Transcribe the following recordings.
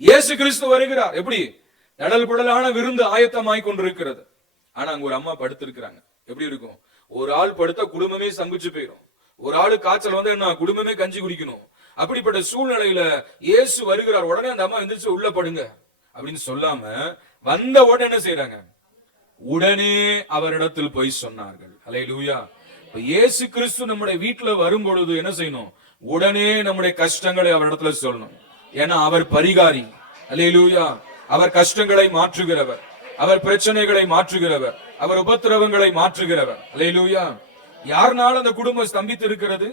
இயேசு கிறிஸ்து வருகிறார். எப்படி? நடல் குடலான விருந்து ஆயத்தமாய் கொண்டிருக்கிறது. ஆனா அங்க ஒரு அம்மா படுத்திருக்கிறாங்க. எப்படி இருக்கும்? ஒரு ஆள் படுத்தா குடும்பமே சங்குச்சு போயிடும். ஒரு ஆளு காய்ச்சல் வந்து என்ன, குடும்பமே கஞ்சி குடிக்கணும். அப்படிப்பட்ட சூழ்நிலையில இயேசு வருகிறார். உடனே அந்த அம்மா எந்திரிச்சு உள்ள படுங்க அப்படின்னு சொல்லாம, வந்த உடனே என்ன செய்யறாங்க? உடனே அவரிடத்தில் போய் சொன்னார்கள். அல்லேலூயா. இயேசு கிறிஸ்து நம்முடைய வீட்டுல வரும் பொழுது என்ன செய்யணும்? உடனே நம்முடைய கஷ்டங்களை அவரிடத்துல சொல்லணும். ஏன்னா அவர் பரிகாரி. அல்லேலூயா. அவர் கஷ்டங்களை மாற்றுகிறவர், அவர் பிரச்சனைகளை மாற்றுகிறவர், அவர் உபத்திரவங்களை மாற்றுகிறவர். அல்லேலூயா. யாருனால அந்த குடும்பம் ஸ்தம்பித்து இருக்கிறது?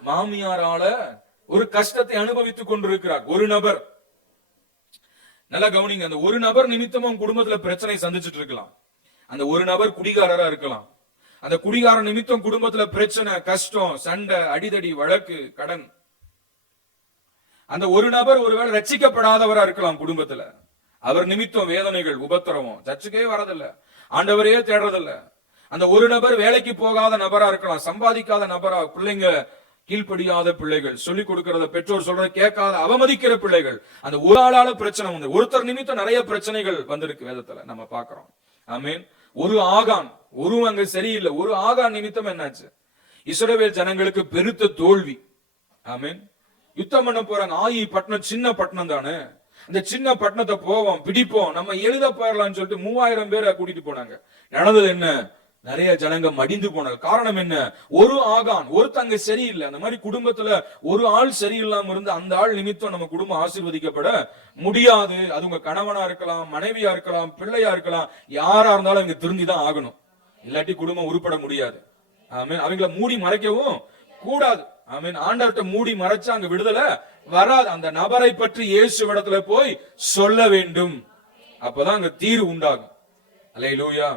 மாமியாரால ஒரு கஷ்டத்தை அனுபவித்துக் கொண்டிருக்கிறார் ஒரு நபர். நல்லா கவனிங்க. அந்த ஒரு நபர் நிமித்தமும் குடும்பத்துல பிரச்சனை சந்திச்சுட்டு இருக்கலாம். அந்த ஒரு நபர் குடிகாரரா இருக்கலாம். அந்த குடிகார நிமித்தம் குடும்பத்துல பிரச்சனை, கஷ்டம், சண்டை, அடிதடி, வழக்கு, கடன். அந்த ஒரு நபர் ஒருவேளை ரட்சிக்கப்படாதவரா இருக்கலாம் குடும்பத்துல. அவர் நிமித்தம் வேதனைகள், உபத்திரவம், சர்ச்சுக்கே வரதில்ல, ஆண்டவரையே தேடுறதில்ல. அந்த ஒரு நபர் வேலைக்கு போகாத நபரா இருக்கலாம், சம்பாதிக்காத நபரா, பிள்ளைங்க கீழ்ப்படியாத பிள்ளைகள், சொல்லிக் கொடுக்கறத பெற்றோர் சொல்றத கேட்காத அவமதிக்கிற பிள்ளைகள். அந்த ஒரு ஆளால பிரச்சனை வந்து, ஒருத்தர் நிமித்தம் நிறைய பிரச்சனைகள் வந்திருக்கு வேதத்துல நம்ம பாக்குறோம். ஆமீன். ஒரு ஆகான், ஒரு அங்க சரியில்லை, ஒரு ஆகான் நிமித்தம் என்னாச்சு? இஸ்ரவேல் ஜனங்களுக்கு பெருத்த தோல்வி. ஆமீன். யுத்தம் பண்ண போறாங்க. ஆயி பட்டணம் சின்ன பட்டணம் தானே, அந்த சின்ன பட்டணத்தை போவோம், பிடிப்போம், நம்ம எழுத போயிடலாம்னு சொல்லிட்டு 3000 பேரை கூட்டிட்டு போனாங்க. நடந்தது என்ன? நிறைய ஜனங்க மடிந்து போனாங்க. காரணம் என்ன? ஒரு ஆகான், ஒருத்தங்க சரியில்லை. அந்த மாதிரி குடும்பத்துல ஒரு ஆள் சரியில்லாம இருந்து அந்த ஆள் நிமித்தம் நம்ம குடும்பம் ஆசீர்வதிக்கப்பட முடியாது. அது உங்க கணவனா இருக்கலாம், மனைவியா இருக்கலாம், பிள்ளையா இருக்கலாம், யாரா இருந்தாலும் அவங்க திருந்திதான் ஆகணும். இல்லாட்டி குடும்பம் உருப்பட முடியாது. ஆமீன். அவங்கள மூடி மறைக்கவும் கூடாது. ஆமீன். ஆண்டவர்கிட்ட மூடி மறைச்சா அங்க விடுதலை வராது. அந்த நபரை பற்றி இயேசுவிடத்துல போய் சொல்ல வேண்டும். அப்பதான் அங்க தீர்வு உண்டாகும். அல்லேலூயா.